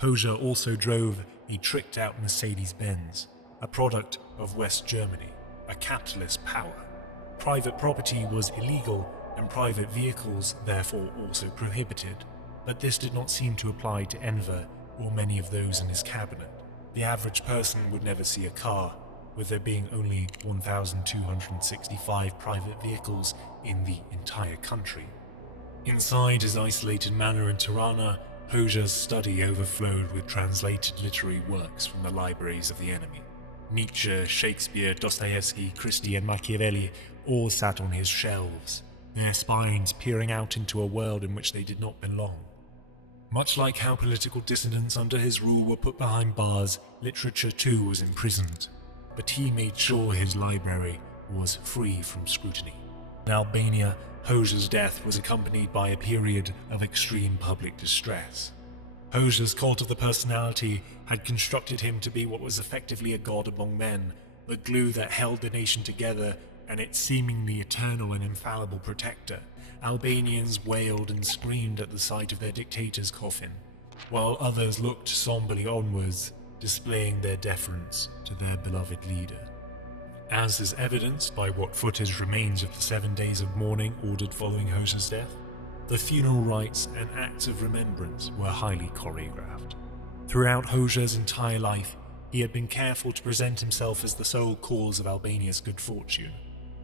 Hoxha also drove a tricked-out Mercedes-Benz, a product of West Germany, a capitalist power. Private property was illegal and private vehicles therefore also prohibited, but this did not seem to apply to Enver or many of those in his cabinet. The average person would never see a car, with there being only 1,265 private vehicles in the entire country. Inside his isolated manor in Tirana, Hoxha's study overflowed with translated literary works from the libraries of the enemy. Nietzsche, Shakespeare, Dostoevsky, Christie and Machiavelli all sat on his shelves, their spines peering out into a world in which they did not belong. Much like how political dissidents under his rule were put behind bars, literature too was imprisoned, but he made sure his library was free from scrutiny. In Albania, Hoxha's death was accompanied by a period of extreme public distress. Hoxha's cult of the personality had constructed him to be what was effectively a god among men, the glue that held the nation together and its seemingly eternal and infallible protector. Albanians wailed and screamed at the sight of their dictator's coffin, while others looked somberly onwards, displaying their deference to their beloved leader. As is evidenced by what footage remains of the 7 days of mourning ordered following Hoxha's death, the funeral rites and acts of remembrance were highly choreographed. Throughout Hoxha's entire life, he had been careful to present himself as the sole cause of Albania's good fortune.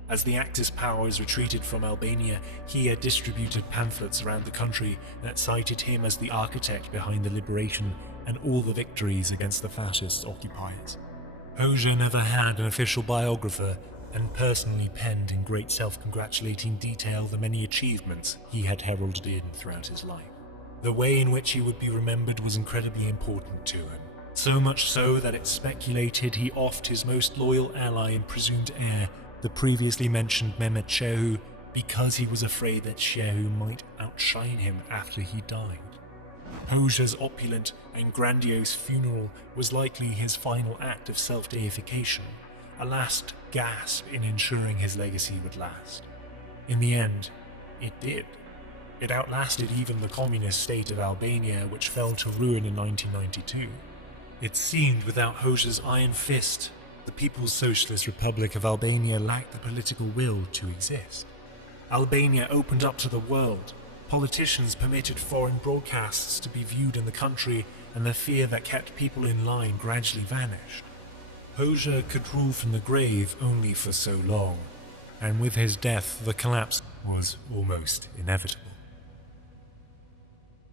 As the Axis powers retreated from Albania, he had distributed pamphlets around the country that cited him as the architect behind the liberation and all the victories against the fascist occupiers. Hoxha never had an official biographer and personally penned in great self-congratulating detail the many achievements he had heralded in throughout his life. The way in which he would be remembered was incredibly important to him, so much so that it's speculated he offed his most loyal ally and presumed heir, the previously mentioned Mehmet Shehu, because he was afraid that Shehu might outshine him after he died. Hoxha's opulent and grandiose funeral was likely his final act of self-deification, a last gasp in ensuring his legacy would last. In the end, it did. It outlasted even the communist state of Albania, which fell to ruin in 1992. It seemed without Hoxha's iron fist, the People's Socialist Republic of Albania lacked the political will to exist. Albania opened up to the world. Politicians permitted foreign broadcasts to be viewed in the country, and the fear that kept people in line gradually vanished. Hoxha could rule from the grave only for so long, and with his death the collapse was almost inevitable.